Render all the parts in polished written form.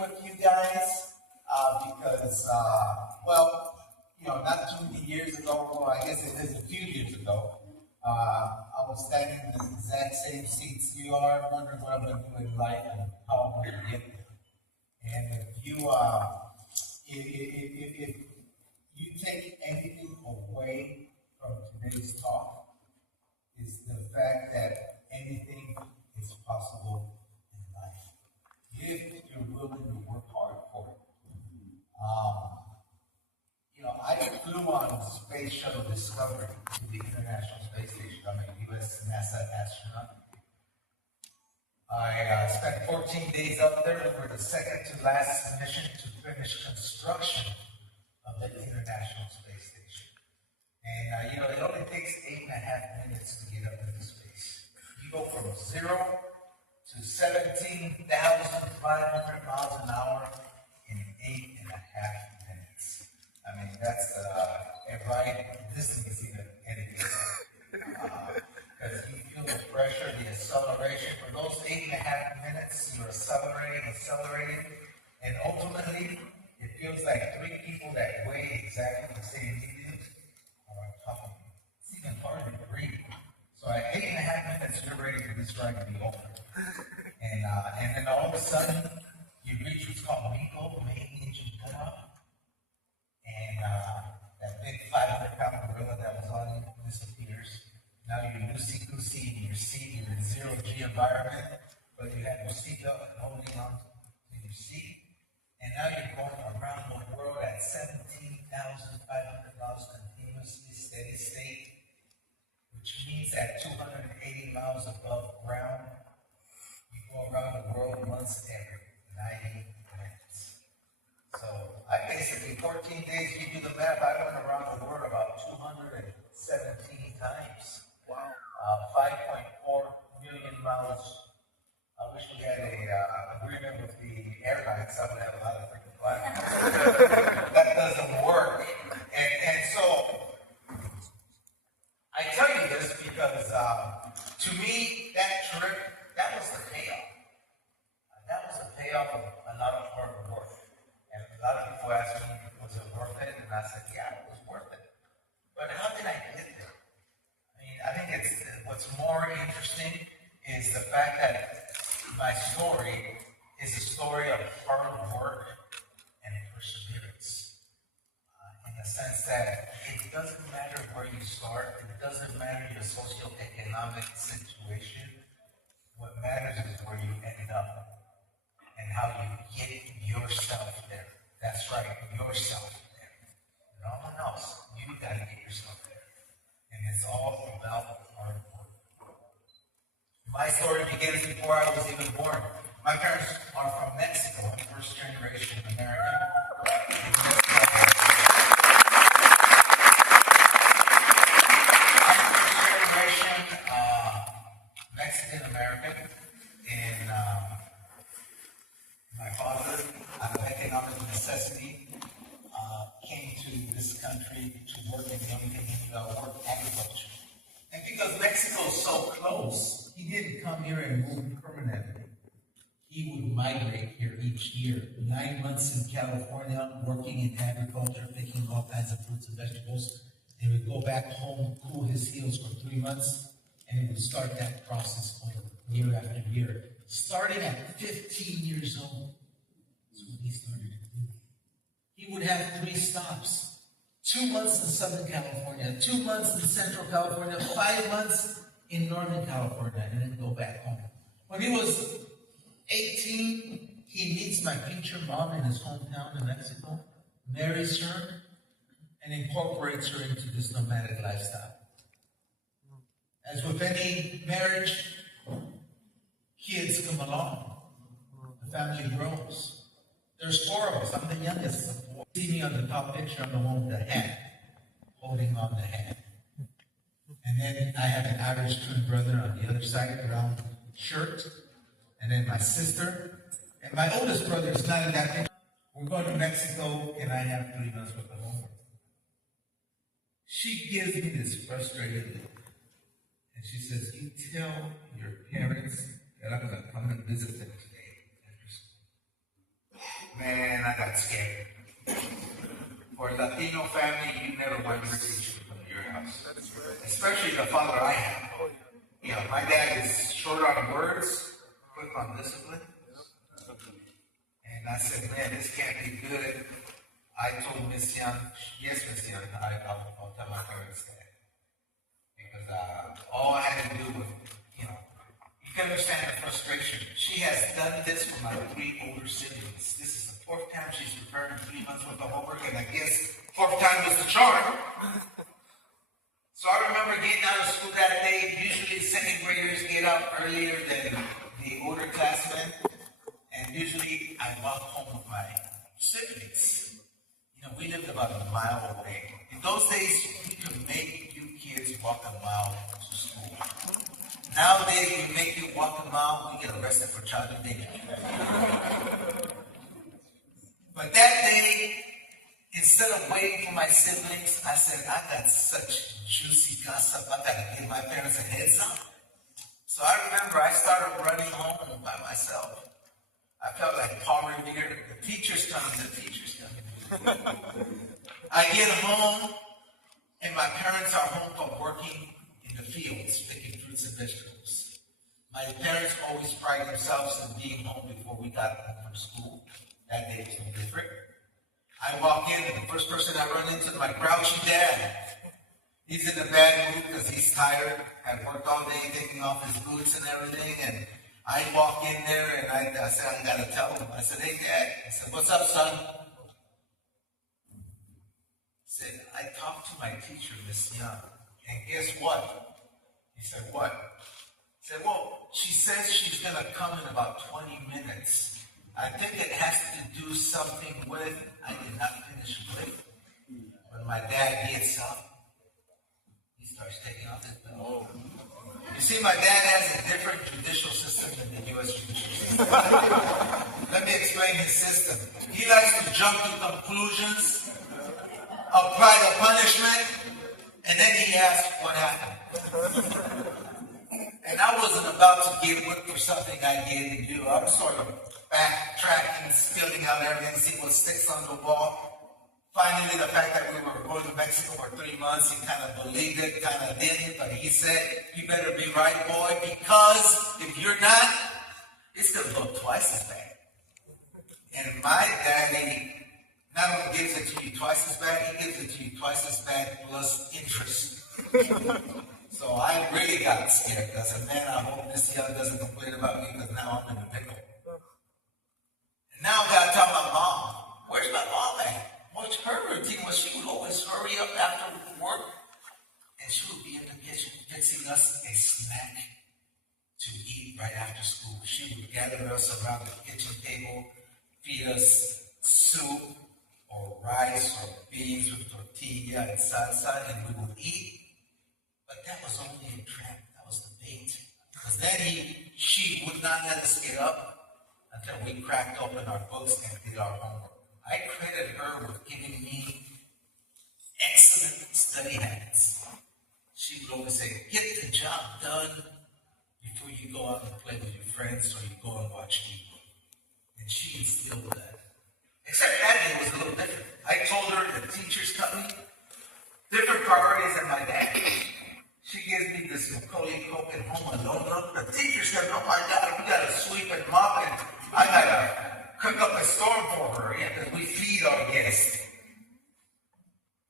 with you guys because, well, not too many years ago, well, I guess it is a few years ago, I was standing in the exact same seats you are, wondering what I'm going to do in life and how I'm going to get there. And if you take anything away from today's talk, is the fact that anything is possible in life if you're willing to work hard for it. I flew on Space Shuttle Discovery to the International Space Station. I'm a U.S. NASA astronaut. I spent 14 days up there. We were the second to last mission to finish construction of the International Space Station. And, it only takes 8.5 minutes to get up into space. You go from 0 to 17,500 miles an hour in 8.5 minutes. I mean, that's a ride. This thing is even anything. Because you feel the pressure, the acceleration. For those 8.5 minutes, you're accelerating, and ultimately, it feels like three people that weigh exactly the same medium are on top of you. It's even harder to breathe. So at 8.5 minutes, you're ready for this ride to be over. And then all of a sudden, you reach what's called MECO, main engine cutoff. And that big 500-pound gorilla that was on you disappears. Now you're loosey-goosey in your seat, you're in zero-G environment, but you have your seatbelt and holding on to your seat. And now you're going around the world at 17,500 miles continuously, steady state, which means at 280 miles above ground, you go around the world once every 90 minutes. So I basically, 14 days, you do the math, I went around the world about 217 times. Wow. 5.4 million miles. I wish we had an agreement with the airlines. I would have a lot of freaking flights. That doesn't work. And so, I tell you this because to me, that trip, that was the payoff. That was the payoff of a lot of hard work. And a lot of people ask me, was it worth it? And I said, yeah, it was worth it. But how did I get there? I think what's more interesting is the fact that my story is a story of hard work and perseverance. In the sense that it doesn't matter where you start, it doesn't matter your socioeconomic situation. What matters is where you end up and how you get yourself there. That's right, yourself there. No one else. You gotta get yourself there. And it's all about hard work. My story begins before I was even born. My parents are from Mexico. I'm first generation American. Mexican American. And my father, out of economic necessity, came to this country to work in the only thing he knew work agriculture. And because Mexico is so close, he didn't come here and move permanently. He would migrate here each year. 9 months in California, working in agriculture, picking all kinds of fruits and vegetables. And he would go back home, cool his heels for 3 months, and he would start that process over year after year. Starting at 15 years old, that's what he started to do. He would have 3 stops. 2 months in Southern California, 2 months in Central California, 5 months in Northern California, and then go back home. When he was 18, he meets my future mom in his hometown in Mexico, marries her, and incorporates her into this nomadic lifestyle. As with any marriage, kids come along. The family grows. There's 4 of us. I'm the youngest of 4. See me on the top picture, I'm the one with the hat, holding on the hat. And then I have an Irish twin brother on the other side, brown shirt. And then my sister. And my oldest brother is not in that picture. We're going to Mexico, and I have 3 months worth of homework. She gives me this frustrated look. And she says, you tell your parents that I'm going to come and visit them today after school. got scared. For a Latino family, you never want your teacher to come to your house. Especially the father I have. You know, my dad is short on words, quick on discipline. And I said, man, this can't be good. I told Miss Young, yes, Miss Young, I'll tell my parents that. Because all I had to do was, you know, you can understand the frustration. She has done this for my 3 older siblings. This is the 4th time she's preparing 3 months worth of homework, and I guess 4th time was the charm. So I remember getting out of school that day. Usually 2nd graders get out earlier than the older classmen, and usually I walk home with my siblings. You know, we lived about a mile away. In those days, we could make you kids walk a mile to school. Nowadays, we make you walk a mile, we get arrested for child endangerment. But that day, instead of waiting for my siblings, I said, I got such juicy gossip, I gotta give my parents a heads up. So I remember I started running home by myself. I felt like Paul Revere, the teacher's coming. I get home, and my parents are home from working in the fields, picking fruits and vegetables. My parents always pride themselves in being home before we got home from school. That day was no different. I walk in, and the first person I run into is my grouchy dad. He's in a bad mood because he's tired, had worked all day taking off his boots and everything, and I walk in there, and I said, I gotta tell him. I said, hey, Dad. I said, what's up, son? I said, I talked to my teacher, Miss Young, and guess what? He said, what? I said, well, she says she's gonna come in about 20 minutes. I think it has to do something with, I did not finish with. When my dad gets up, he starts taking off his belt. You see, my dad has a different judicial system than the U.S. judicial system. Let me explain his system. He likes to jump to conclusions, apply the punishment, and then he asks what happened. And I wasn't about to get whipped for something I didn't do. I was sort of backtracking, spilling out everything, see what sticks on the wall. Finally, the fact that we were going to Mexico for 3 months, he kind of believed it, kind of didn't, but he said, you better be right, boy, because if you're not, it's going to look twice as bad. And my daddy not only gives it to you twice as bad, he gives it to you twice as bad plus interest. So I really got scared. I said, man, I hope this young doesn't complain about me because now I'm in a pickle. And now I got to tell my mom, where's my mom at? What's her routine was she would always hurry up after work, and she would be in the kitchen fixing us a snack to eat right after school. She would gather us around the kitchen table, feed us soup or rice or beans with tortilla and salsa, and we would eat. But that was only a trap. That was the bait. Because then she would not let us get up until we cracked open our books and did our homework. I credit her with giving me excellent study habits. She would always say, get the job done before you go out and play with your friends or you go and watch TV. And she instilled that. Except that day was a little different. I told her the teacher's coming, different priorities than my dad. She gives me this Macaulay Culkin Home Alone look. The teacher's coming, oh my God, we got to sweep and mop and I got to cook up a storm for her, because we feed our guests.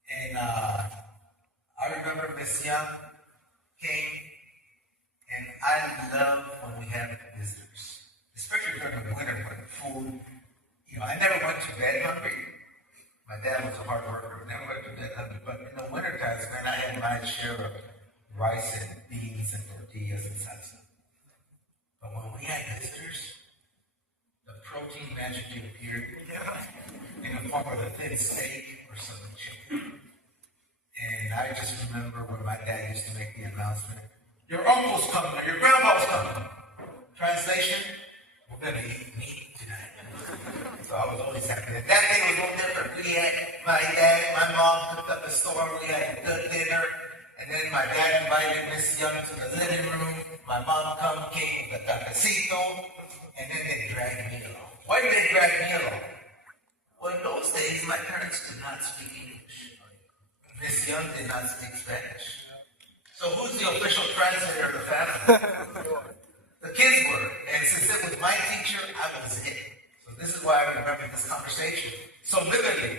And I remember Miss Young came, and I love when we have visitors, especially during the winter when food, I never went to bed hungry. My dad was a hard worker, never went to bed hungry, but in the winter times, man, I had my share of rice and beans and tortillas and salsa. But when we had visitors, the protein magically appeared in the form of a thin steak or some chicken. And I just remember when my dad used to make the announcement, your uncle's coming or your grandpa's coming. Translation, we're going to eat meat tonight. So I was always happy. That day was no different. We had my mom cooked up a storm, we had a good dinner, and then my dad invited Miss Young to the living room. My mom came with the cafecito. And then they dragged me along. Why did they drag me along? Well, in those days, my parents did not speak English. Miss Young did not speak Spanish. So who's the official translator of the family? The kids were. And since it was my teacher, I was it. So this is why I remember this conversation so vividly.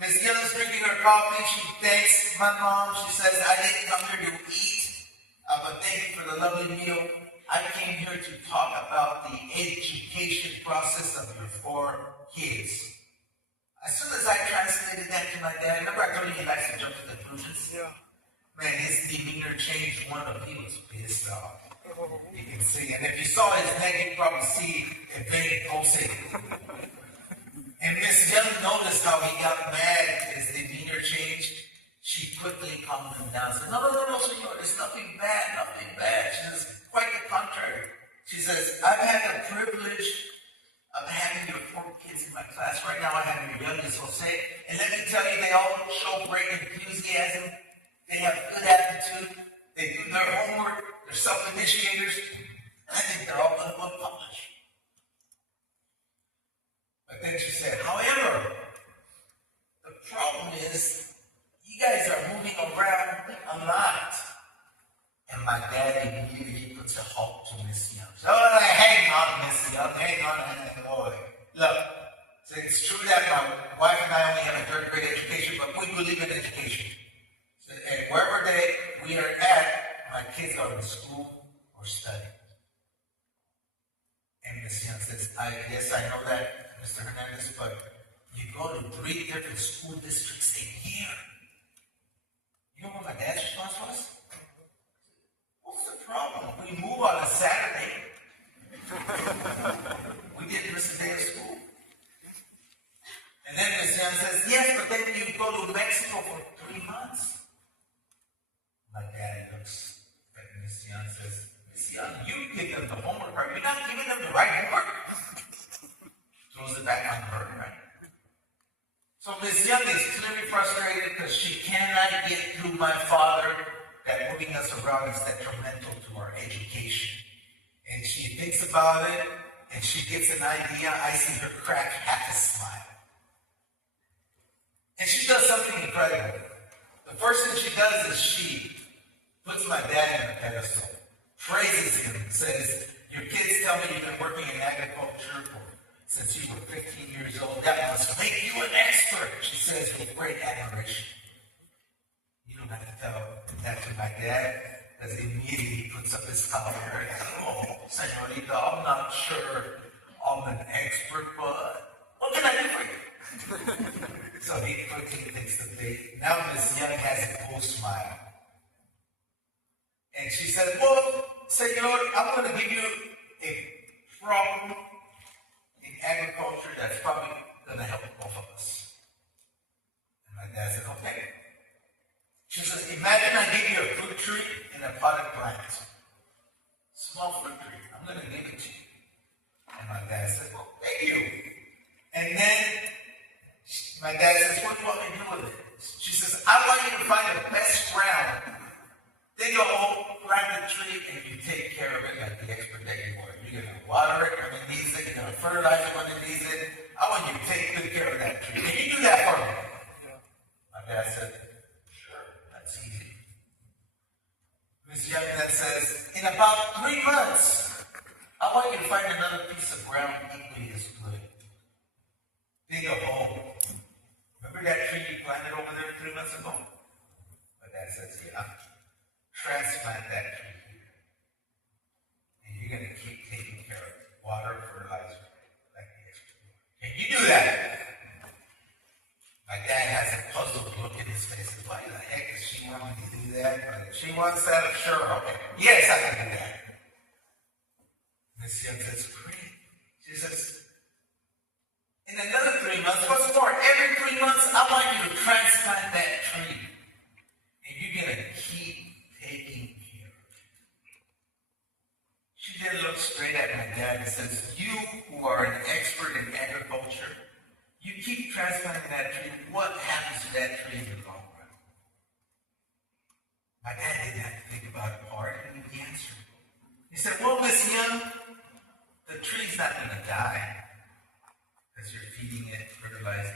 Miss Young's drinking her coffee. She thanks my mom. She says, I didn't come here to eat, but thank you for the lovely meal. I came here to talk about the education process of your 4 kids. As soon as I translated that to my dad, remember I told you he likes to jump to conclusions? Yeah. Man, his demeanor changed. He was pissed off. You can see. And if you saw his neck, you'd probably see a vein pulsing. And Miss Young noticed how he got mad. His demeanor changed. She quickly calmed him down. Said, no, senor, it's nothing bad. She says, quite the contrary. She says, I've had the privilege of having your 4 kids in my class. Right now I have your youngest, Jose. And let me tell you, they all show great enthusiasm. They have good attitude. They do their homework. They're self-initiators. I think they're all going to go to college. But then she said, however, the problem is you guys are moving around a lot. And my dad immediately puts a halt to Miss Young. So, hang on, Miss Young, hang on. Look, so it's true that my wife and I only have a 3rd grade education, but we believe in education. So, and wherever we are at, my kids are in school or studying. And Miss Young says, yes, I know that, Mr. Hernandez, but you go to 3 different school districts a year. You know what my dad's response was? What's the problem? We move on a Saturday. We didn't miss a day of school. And then Miss Young says, yes, but then you go to Mexico for 3 months. My dad looks at Miss Young and says, Miss Young, you give them the homework, right? You're not giving them the right homework. Throws it back on her, right? So Miss Young is clearly frustrated because she cannot get through my father that moving us around is detrimental to our education. And she thinks about it, and she gets an idea. I see her crack half a smile. And she does something incredible. The first thing she does is she puts my dad in a pedestal, praises him, says, your kids tell me you've been working in agriculture since you were 15 years old. That must make you an expert, she says with great admiration. You don't have to tell that to my dad, because immediately he puts up his collar and says, oh, señorita, I'm not sure I'm an expert, but what can I do for you? So he quickly takes the bait. Now Miss Young has a cool smile. And she said, well, senor, I'm going to give you a problem in agriculture that's probably going to help both of us. And my dad said, okay. She says, imagine I give you a fruit tree and a potted plant. Small fruit tree. I'm going to give it to you. And my dad said, well, thank you. And then my dad says, what do you want me to do with it? She says, I want you to find the best ground. Dig a hole, plant the tree, and you take care of it like the expert that you are. You're going to water it when it needs it. You're going to fertilize it when it needs it. I want you to take good care of that tree. Can you do that for me? Yeah. My dad said, sure, that's easy. Miss Young then says, in about 3 months, I want you to find another piece of ground equally as good. Dig a hole. Remember that tree you planted over there 3 months ago? My dad says, yeah. Transplant that tree here. And you're going to keep taking care of it. Water, fertilizer, like the expert. Can you do that? My dad has a puzzled look in his face. Why the heck does she want me to do that? But if she wants that, sure, okay. Yes, I can do that. Miss Young says, great. She says, in another 3 months, what's more, every 3 months, I want you to transplant that tree. And you're going to keep taking care of it. She then looks straight at my dad and says, you who are an expert in agriculture, you keep transplanting that tree, what happens to that tree in the long run? My dad didn't have to think about it hard, and he answered. He said, well, Miss Young, the tree's not going to die because you're feeding it, fertilizing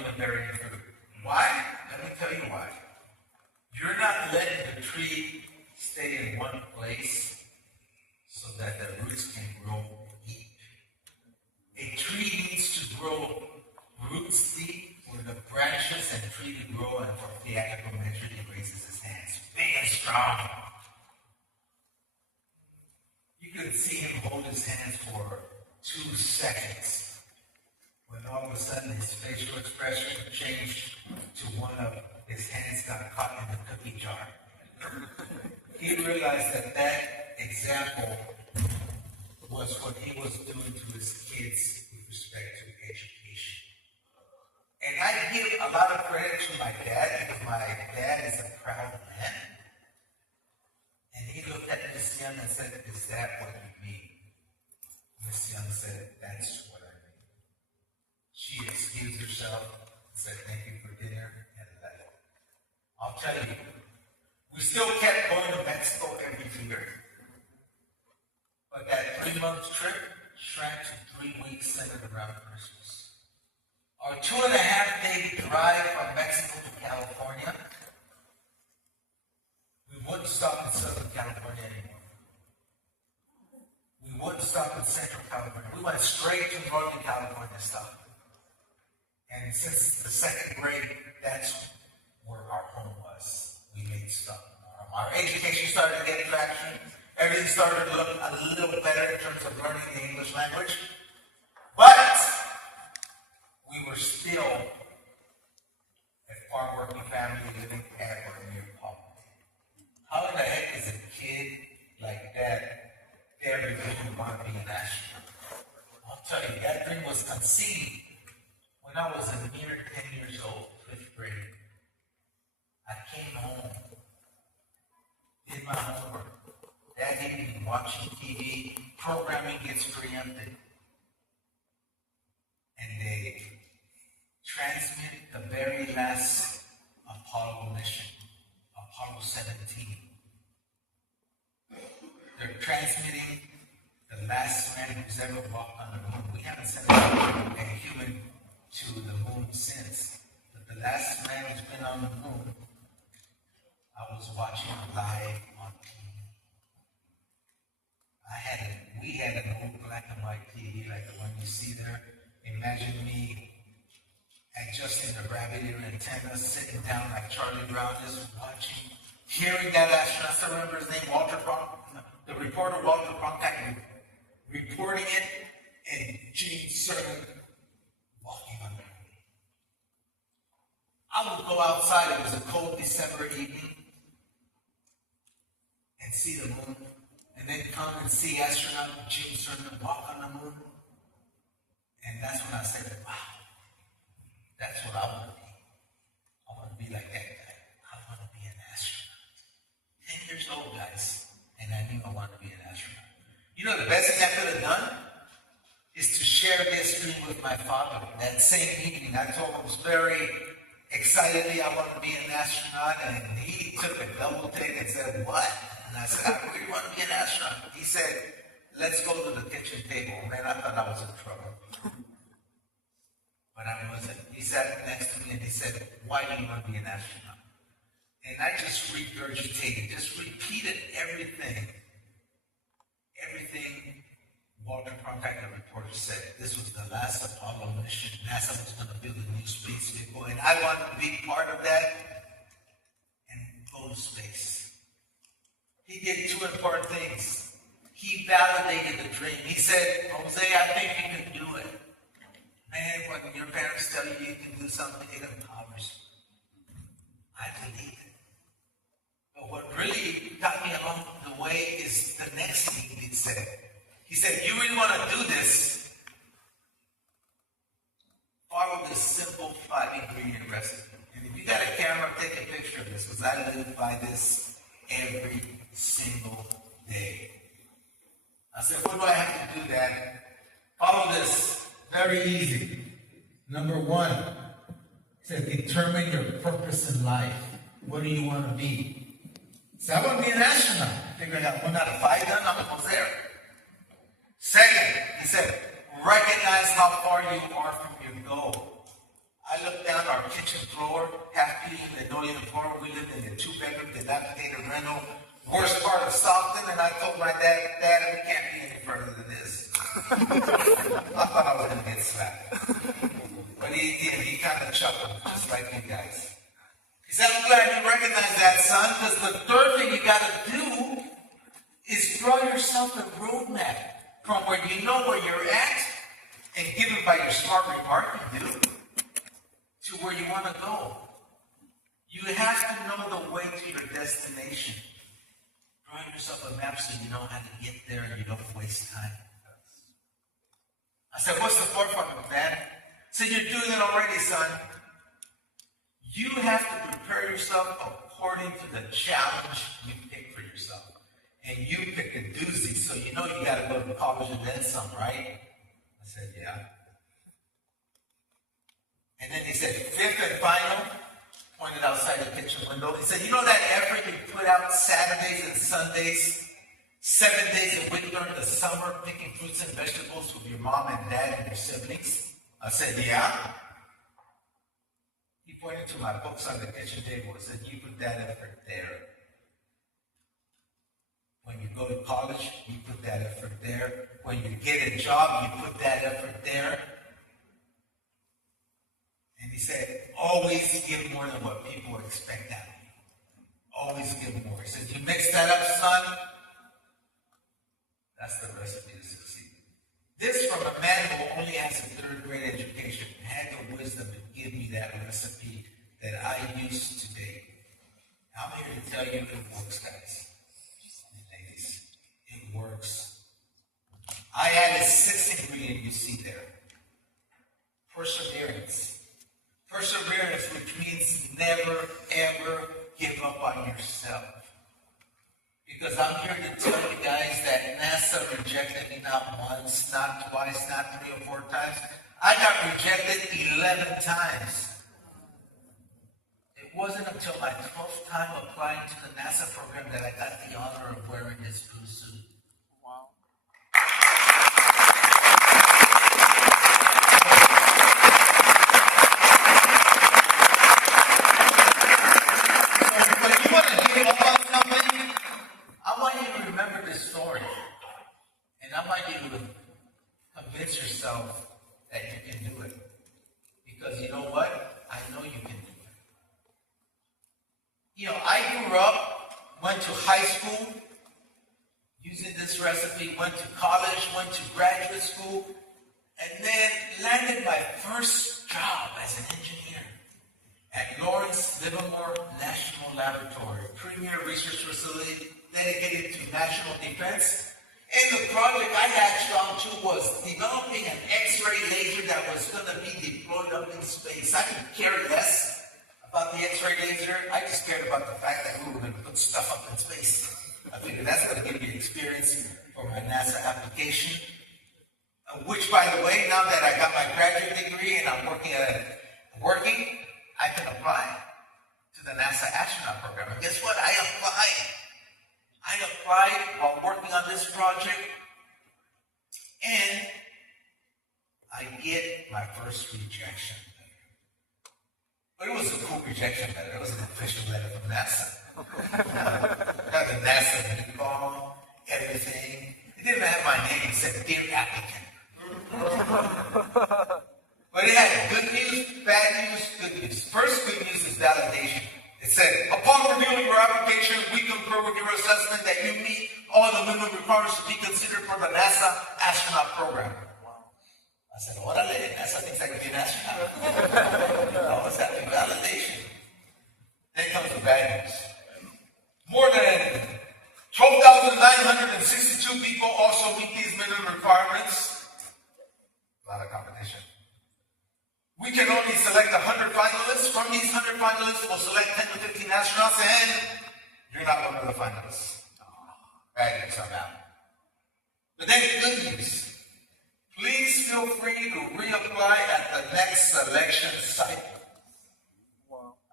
even bear any fruit. Why? Let me tell you why. You're not letting the tree stay in one place so that the roots can grow deep. A tree needs to grow roots deep for the branches and tree to grow, and for theatrical measure, he raises his hands big and strong. You could see him hold his hands for 2 seconds when all of a sudden his facial expression changed to one of his hands got caught in the cookie jar. He realized that that example was what he was doing to his kids with respect to education. And I give a lot of credit to my dad, because my dad is a proud man. And he looked at Miss Young and said, "Is that what you mean?" Miss Young said, "That's what I mean." She excused herself and said, "Thank you for dinner," and left. I'll tell you, we still kept going to Mexico every year. But that 3-month trip shrank to 3 weeks centered around Christmas. Our 2.5-day drive from Mexico to California, we wouldn't stop in Southern California anymore. We wouldn't stop in Central California. We went straight to Northern California stop. And since the 2nd grade, that's where our home was. We made stop. Our education started to get traction. Everything started to look a little better in terms of learning the English language. But we were still a farm-working family living at or near poverty. How in the heck is a kid like that ever going to want to be an astronaut? I'll tell you, that dream was conceived when I was a mere 10 years old, 5th grade. I came home, did my homework. That evening, watching TV, programming gets preempted. And they transmit the very last Apollo mission, Apollo 17. They're transmitting the last man who's ever walked on the moon. We haven't sent a human to the moon since. But the last man who's been on the moon, I was watching live on TV. We had an old black and white TV like the one you see there. Imagine me adjusting the rabbit ear antenna, sitting down like Charlie Brown is watching, hearing that astronaut. I still remember his name, Walter Cronkite, the reporter Walter Cronkite, reporting it, and Gene Cernan walking on the moon. I would go outside, it was a cold December evening, and see the moon, and then come and see astronaut Gene Cernan walk on the moon. And that's when I said, wow, that's what I want to be. I want to be like that guy. I want to be an astronaut. 10 years old, guys, and I knew I wanted to be an astronaut. You know, the best thing I could have done is to share this dream with my father. That same evening, I told him very excitedly I want to be an astronaut, and he took a double take and said, "What?" And I said, "I really want to be an astronaut." He said, "Let's go to the kitchen table." Man, I thought I was in trouble. But I wasn't. He sat next to me and he said, "Why do you want to be an astronaut?" And I just regurgitated, just repeated everything Walter Cronkite, the reporter, said. This was the last Apollo mission. NASA was going to build a new space vehicle, and I wanted to be part of that and go to space. He did 2 important things. He validated the dream. He said, "Jose, I think you can do it." Man, when your parents tell you you can do something, it empowers you. I believe it. But what really got me along the way is the next thing he said. He said, "You really want to do this? Follow this simple 5-ingredient recipe." And if you got a camera, take a picture of this, because I live by this every single day. I said, "What do I have to do, Dad?" Follow this. Very easy. Number 1, it says, determine your purpose in life. What do you want to be? So I want to be an astronaut. Figuring out 1 out of 5 done, I'm almost there. Second, he said, recognize how far you are from your goal. I looked down kitchen floor, half-peeling linoleum floor. We lived in a two-bedroom, dilapidated rental, worst part of Stockton, and I told my dad, we can't be any further than this. I thought I was going to get slapped. But he did. He kind of chuckled, just like you guys. He said, I'm glad you recognize that, son, because the third thing you got to do is draw yourself a roadmap from where you know where you're at and given by your smart remark you do to where you want to go. You have to know the way to your destination. Draw yourself a map so you know how to get there and you don't waste time. I said, what's the fourth one, man? So you're doing it already, son. You have to prepare yourself according to the challenge you pick for yourself. And you pick a doozy, so you know you got to go to college and then some, right? I said, yeah. And then he said, fifth and final, pointed outside the kitchen window. He said, you know that effort you put out Saturdays and Sundays, 7 days a week during the summer, picking fruits and vegetables with your mom and dad and your siblings? I said, yeah. He pointed to my books on the kitchen table and said, you put that effort there. When you go to college, you put that effort there. When you get a job, you put that effort there. And he said, always give more than what people expect out of you. Always give more. He said, you mix that up, son, that's the recipe to succeed. This from a man who only has a third grade education had the wisdom to give me that recipe that I use today. I'm here to tell you it works, guys. Ladies, it works. I added 6th ingredient you see there. Perseverance. Perseverance, which means never, ever give up on yourself. Because I'm here to tell you guys that NASA rejected me not once, not twice, not 3 or 4 times. I got rejected 11 times. It wasn't until my 12th time applying to the NASA program that I got the honor of wearing this blue suit. Wow. So, when you want to give up on something, I want you to remember this story. And I want you to convince yourself that you can do it. Because you know what? I know you can do it. You know, I grew up, went to high school using this recipe, went to college, went to graduate school, and then landed my first job as an engineer at Lawrence Livermore National Laboratory, premier research facility dedicated to national defense. And the project I latched on to was developing an X-ray laser that was going to be deployed up in space. I could care less about the X-ray laser. I just cared about the fact that we were going to put stuff up in space. I figured that's going to give me experience for my NASA application. Which, by the way, now that I got my graduate degree and I'm working, I can apply to the NASA astronaut program. And guess what? I applied while working on this project, and I get my first rejection letter. But it was a cool rejection letter. It was an official letter from NASA. Had the NASA uniform, everything. It didn't have my name. It said, "Dear applicant." But it had good news, bad news, good news. First good news is validation. It said, upon reviewing your application, we concur with your assessment that you meet all the minimum requirements to be considered for the NASA astronaut program. I said, orale, NASA thinks I can be an astronaut. I was having validation. Then comes the bad news. More than 12,962 people also meet these minimum requirements. A lot of competition. We can only select 100 finalists. From these 100 finalists, we'll select 10 to 15 astronauts, and you're not one of the finalists. Bad news, I'm out. But then good news. Please feel free to reapply at the next selection cycle.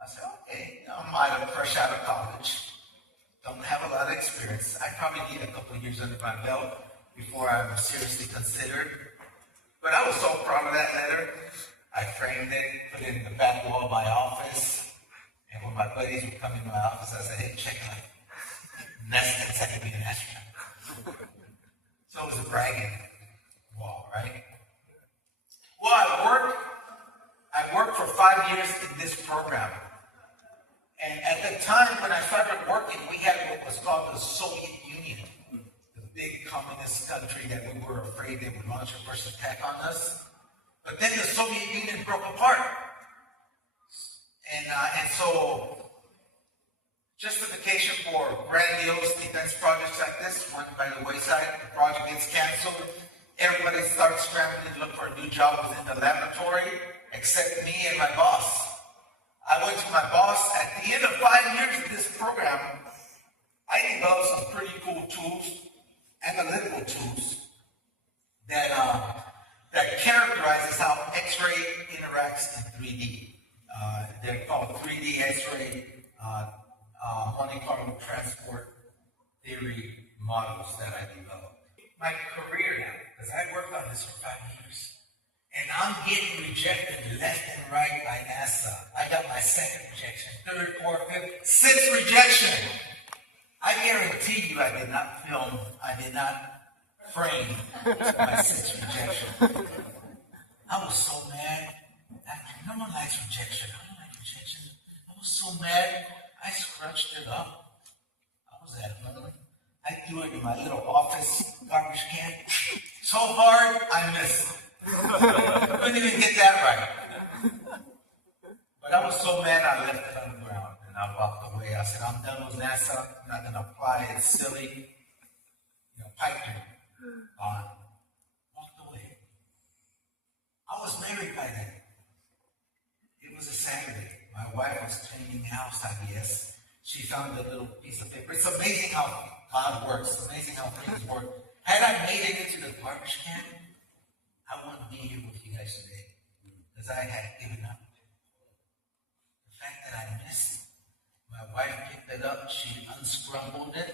I said, okay, I'm fresh out of college. Don't have a lot of experience. I probably need a couple of years under my belt before I'm seriously considered. But I was so proud of that letter. I framed it, put it in the back wall of my office, and when my buddies would come in my office, I said, hey, check it out. Nest I could be an astronaut. So it was a bragging wall, right? Well, I worked for 5 years in this program. And at the time when I started working, we had what was called the Soviet Union, the big communist country that we were afraid they would launch a first attack on us. But then the Soviet Union broke apart. And so justification for grandiose defense projects like this went by the wayside. The project gets canceled. Everybody starts scrambling to look for a new job within the laboratory, except me and my boss. I went to my boss. At the end of 5 years of this program, I developed some pretty cool tools, analytical tools, that characterizes how X-ray interacts in 3D. They're called 3D X-ray Monte Carlo transport theory models that I developed. My career now, because I worked on this for 5 years, and I'm getting rejected left and right by NASA. I got my second rejection, third, fourth, fifth, sixth rejection. I guarantee you I did not film, I did not frame my sixth rejection. I was so mad. No one likes rejection. I don't like rejection. I was so mad, I scrunched it up. I was at home. I threw it in my little office garbage can. So hard, I missed it. Couldn't even get that right. But I was so mad I left it on the ground and I walked away. I said, I'm done with NASA. I'm not going to apply. It's silly. Pipe dream. Walked away. I was married by then. It was a Saturday. My wife was cleaning the house, I guess. She found a little piece of paper. It's amazing how God works. It's amazing how things work. Had I made it into the garbage can, I wouldn't be here with you guys today. Because I had given up. The fact that I missed it. My wife picked it up. She unscrambled it.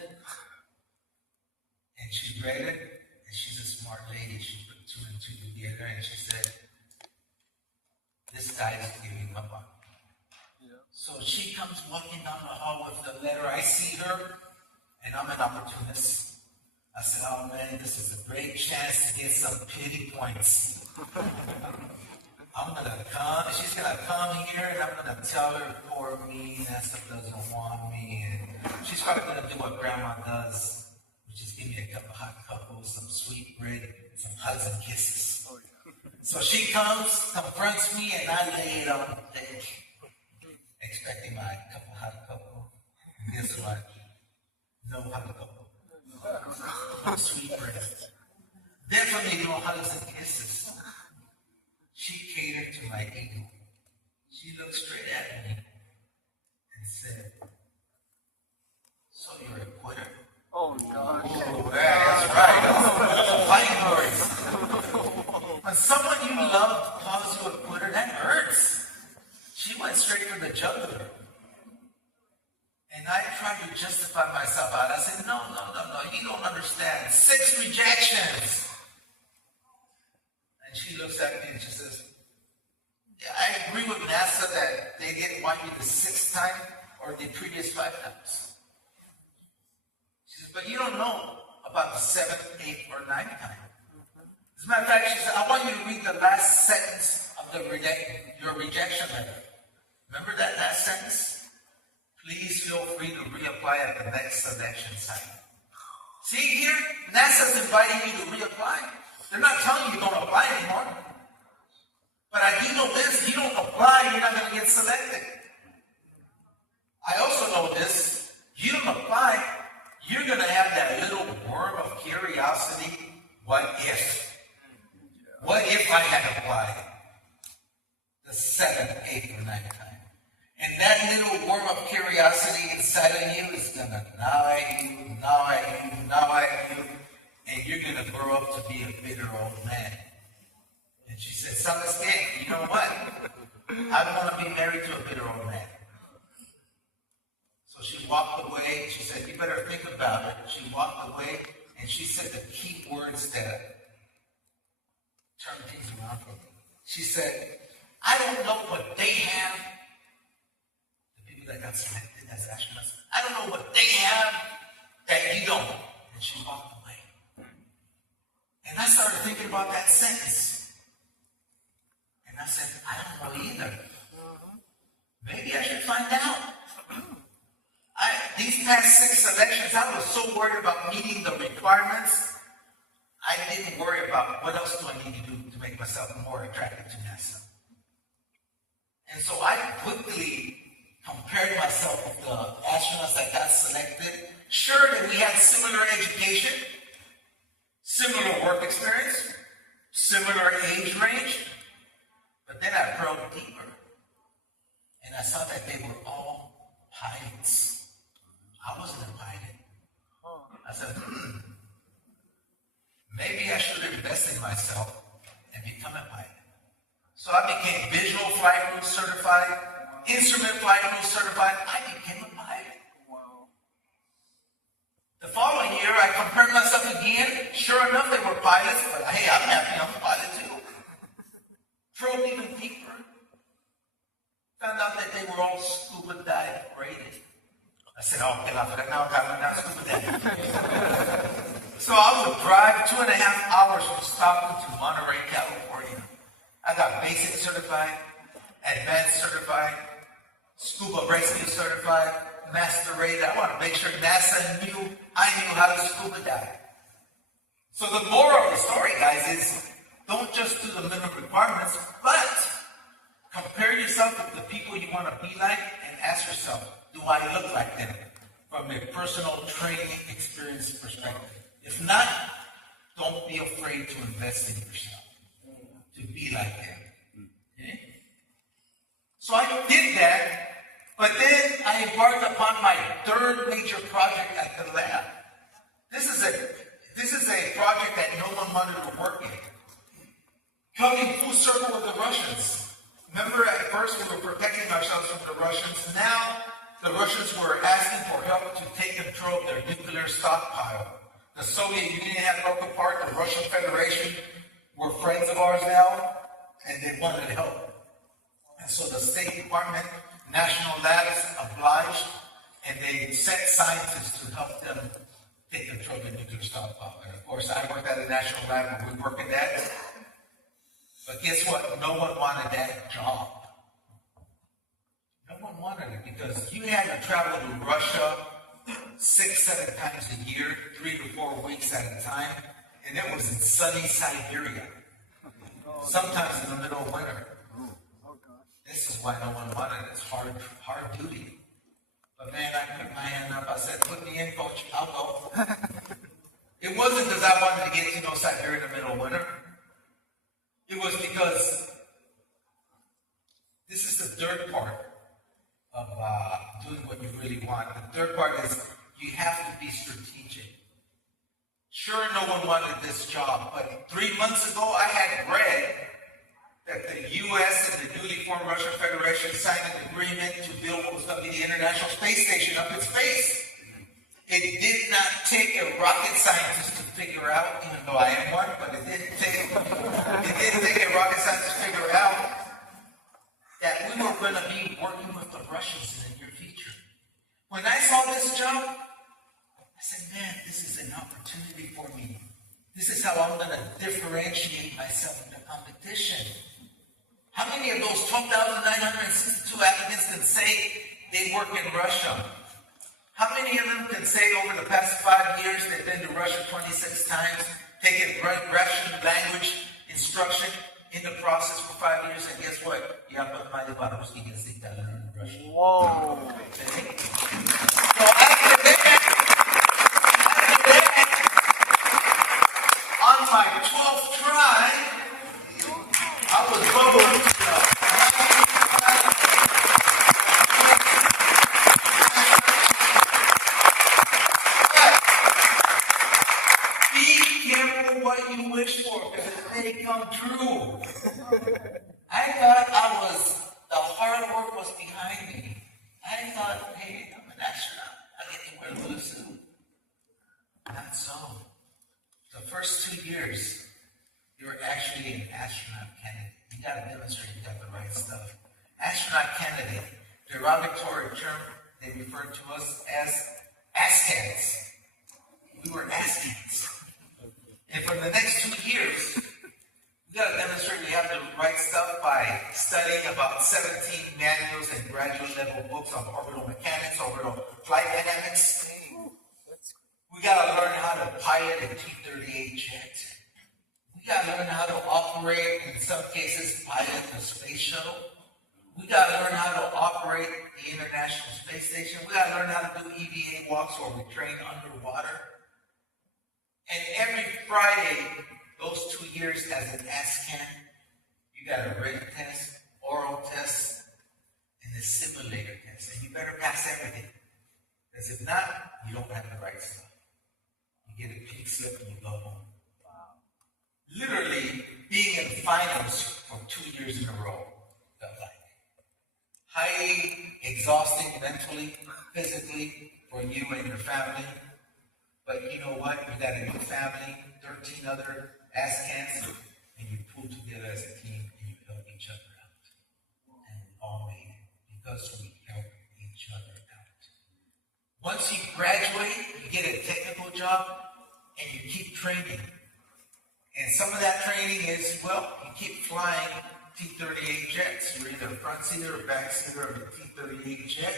And she read it. And she's a smart lady. She put two and two together. And she said, this guy is giving up on me. Yeah. So she comes walking down the hall with the letter. I see her, and I'm an opportunist. I said, oh man, this is a great chance to get some pity points. I'm going to come, she's going to come here, and I'm going to tell her, poor me, NASA doesn't want me. And she's probably going to do what grandma does, which is give me a cup of hot cocoa, some sweet bread, some hugs and kisses. Oh, yeah. So she comes, confronts me, and I lay it on the deck, expecting my cup of hot cocoa. And guess what? No hot cocoa. No sweet bread. Definitely no hugs and kisses. She catered to my ego. She looked straight at me and said, so you're a quitter? Oh, gosh. Oh, yeah, that's right. Fighting words. When someone you love calls you a quitter, that hurts. She went straight for the jugular. And I tried to justify myself out. I said, no, you don't understand. 6 rejections. And she looks at me and she says, yeah, I agree with NASA that they didn't want you the 6th time or the previous 5 times. She says, but you don't know about the 7th, 8th, or 9th time. As a matter of fact, she said, I want you to read the last sentence of your rejection letter. Remember that last sentence? Please feel free to reapply at the next selection site. See here, NASA's inviting you to reapply. They're not telling you don't apply anymore. But I do know this, you don't apply, you're not going to get selected. I also know this, you don't apply, you're going to have that little worm of curiosity, what if? What if I had applied the 7th, 8th, or 9th time? And that little worm of curiosity inside of you is going to gnaw at you, and you're going to grow up to be a bitter old man. And she said, Celestine, you know what? I want to be married to a bitter old man. So she walked away. She said, you better think about it. She walked away, and she said the key words that turned things around for me. She said, I don't know what they have. The people that got selected as astronauts, I don't know what they have that you don't. And she walked away. And I started thinking about that sentence. And I said, I don't know either. Maybe I should find out. These past 6 elections, I was so worried about meeting the requirements. I didn't worry about what else do I need to do to make myself more attractive to NASA. And so I quickly compared myself with the astronauts that got selected. Sure that we had similar education, similar work experience, similar age range, but then I probed deeper. And I saw that they were all pilots. I wasn't a pilot. I said, maybe I should invest in myself and become a pilot. So I became visual flight rule certified, instrument flight rule certified. I became a pilot. The following year, I compared myself again. Sure enough, they were pilots, but hey, I'm happy I'm a pilot too. Probed even deeper. Found out that they were all scuba dive rated. I said, oh, get off of that. Now I'm not scuba diving. So I would drive 2.5 hours from Stockton to Monterey, California. I got basic certified, advanced certified, scuba rescue certified, master rated. I want to make sure NASA knew I knew how to scuba dive. So the moral of the story, guys, is don't just do the minimum requirements, but compare yourself with the people you want to be like and ask yourself, do I look like them from a personal training experience perspective? If not, don't be afraid to invest in yourself, to be like them. Okay? So I did that, but then I embarked upon my 3rd major project at the lab. This is a project that no one wanted to work in. Coming full circle with the Russians. Remember, at first we were protecting ourselves from the Russians. Now, the Russians were asking for help to take control of their nuclear stockpile. The Soviet Union had broken apart. The Russian Federation were friends of ours now, and they wanted help. And so the State Department, national labs obliged, and they sent scientists to help them take control of the nuclear stockpile. And of course, I worked at a national lab, and we worked in that. But guess what? No one wanted that job. No one wanted it because you had to travel to Russia 6-7 times a year, 3 to 4 weeks at a time, and it was in sunny Siberia. Sometimes in the middle of winter. This is why no one wanted it. It's hard duty. But man, I put my hand up. I said, put me in, coach. I'll go. It wasn't because I wanted to get to know Siberia in the middle of winter. It was because this is the 3rd part of doing what you really want. The 3rd part is you have to be strategic. Sure, no one wanted this job, but 3 months ago I had read that the U.S. and the newly formed Russian Federation signed an agreement to build what was going to be the International Space Station up in space. It did not take a rocket scientist to figure out, even though I am one, but it didn't take a rocket scientist to figure out that we were going to be working with the Russians in the near future. When I saw this job, I said, man, this is an opportunity for me. This is how I'm going to differentiate myself in the competition. How many of those 12,962 applicants can say they work in Russia? How many of them can say over the past 5 years they've been to Russia 26 times, taken Russian language instruction in the process for 5 years, and guess what? Whoa. Okay? So after that, on my 12th try, I was bubbled. What you wish for, because it may come true. I thought the hard work was behind me. I thought, hey, I'm an astronaut. I get to wear a blue suit. Not so. The first 2 years, you're actually an astronaut candidate. You You got to demonstrate you got the right stuff. Astronaut candidate, derogatory term they referred to us as ASCANs. We were ASCANs. And for the next 2 years, we got to demonstrate we have the right stuff by studying about 17 manuals and graduate level books on orbital mechanics, orbital flight dynamics. We got to learn how to pilot a T-38 jet. We got to learn how to operate, in some cases, pilot the space shuttle. We got to learn how to operate the International Space Station. We got to learn how to do EVA walks where we train underwater. And every Friday, those 2 years as an ASCAN, you got a written test, oral test, and a simulator test. And you better pass everything. Because if not, you don't have the right stuff. You get a pink slip and you go home. Wow. Literally, being in finals for 2 years in a row felt like. Highly exhausting mentally, physically, for you and your family. But you know what? You got a new family, 13 other ASCANs, and you pull together as a team and you help each other out. And we all made it because we help each other out. Once you graduate, you get a technical job and you keep training. And some of that training is, well, you keep flying T-38 jets. You're either front seater or back seater of a T-38 jet.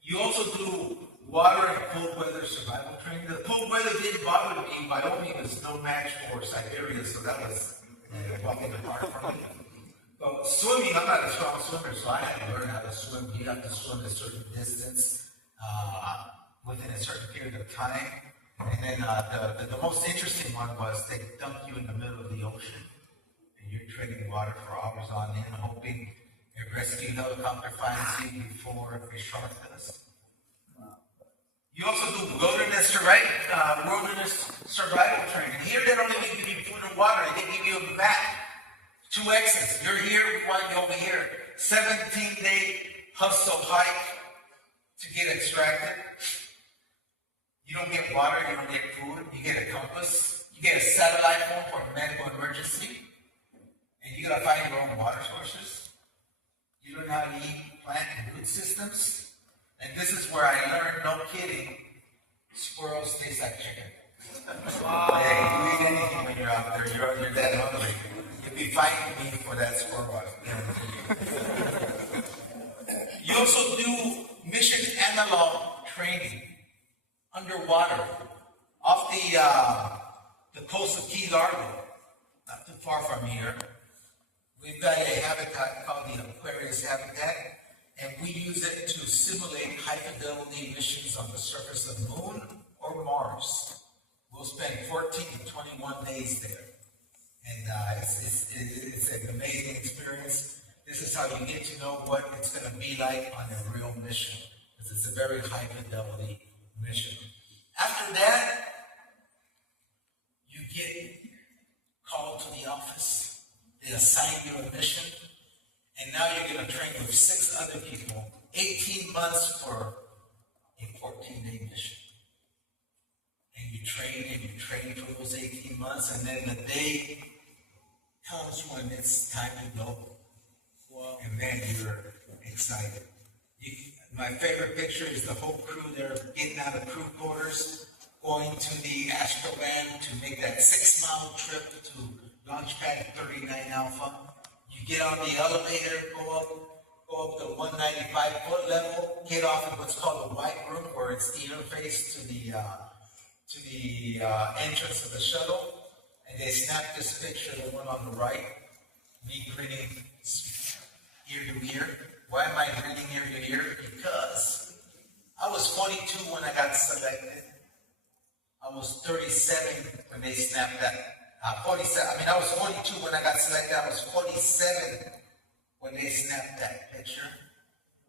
You also do water and cold weather survival training. The cold weather didn't bother me. Wyoming was no match for Siberia, so that was walking apart from me. But swimming, I'm not a strong swimmer, so I had to learn how to swim. You have to swim a certain distance within a certain period of time. And then the most interesting one was they dump you in the middle of the ocean, and you're treading water for hours on end, hoping a rescue helicopter finds you before a shark does. You also do wilderness survival training. Here they don't even give you food and water, they give you a map. 2 X's. You're here, we want you over here. 17-day hustle hike to get extracted. You don't get water, you don't get food, you get a compass, you get a satellite phone for a medical emergency, and you gotta find your own water sources. You learn how to eat plant and root systems. And this is where I learned, no kidding, squirrels taste like chicken. Wow. Hey, you eat anything when you're out there, you're that hungry. You'll be fighting me for that squirrel. You also do mission analog training underwater off the coast of Key Largo, not too far from here. We've got a habitat called the Aquarius habitat, and we use it to simulate high-fidelity missions on the surface of the Moon or Mars. We'll spend 14 to 21 days there, and it's an amazing experience. This is how you get to know what it's going to be like on a real mission, because it's a very high-fidelity mission. After that, you get called to the office. They assign you a mission. And now you're going to train with 6 other people, 18 months for a 14-day mission. And you train for those 18 months, and then the day comes when it's time to go. Wow. And then you're excited. My favorite picture is the whole crew there getting out of crew quarters, going to the Astrovan to make that 6-mile trip to Launch Pad 39 Alpha. You get on the elevator, go up the 195-foot level, get off in what's called the white room, where it's the interface to the entrance of the shuttle, and they snap this picture, the one on the right, me grinning ear to ear. Why am I grinning ear to ear? Because I was 42 when I got selected. I was 37 when they snapped that. I was 42 when I got selected. I was 47 when they snapped that picture.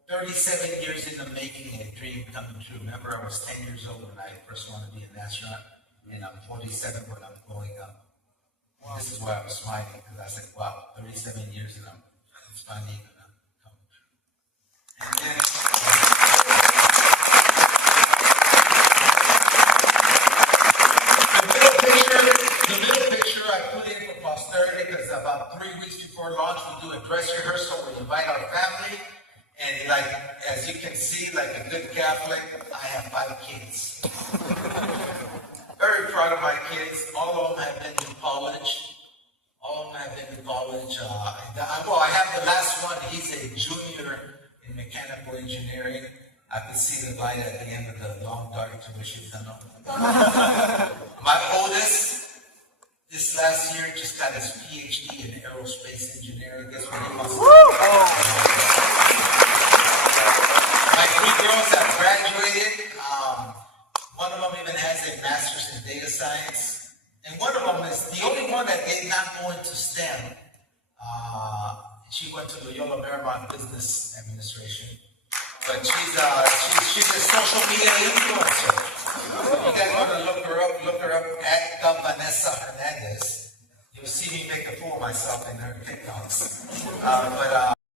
37 years in the making, a dream coming true. Remember, I was 10 years old when I first wanted to be an astronaut, and I'm 47 when I'm going up. Wow. This is why I was smiling, because I said, wow, 37 years and it's finally going to come true. And then, the middle picture I put in for posterity, because about 3 weeks before launch, we like, as you can see, like a good Catholic, I have 5 kids. Very proud of my kids. All of them have been to college. Well, I have the last one. He's a junior in mechanical engineering. I could see the light at the end of the long, dark tuition tunnel. My oldest, this last year, just got his PhD in aerospace engineering. Guess what he wants to do? My 3 girls have graduated. One of them even has a master's in data science. And one of them is the only one that did not go into STEM. She went to Loyola Marymount Business Administration. But she's a social media influencer. You guys want to look her up at Vanessa Hernandez. You'll see me make a fool of myself in her TikToks. But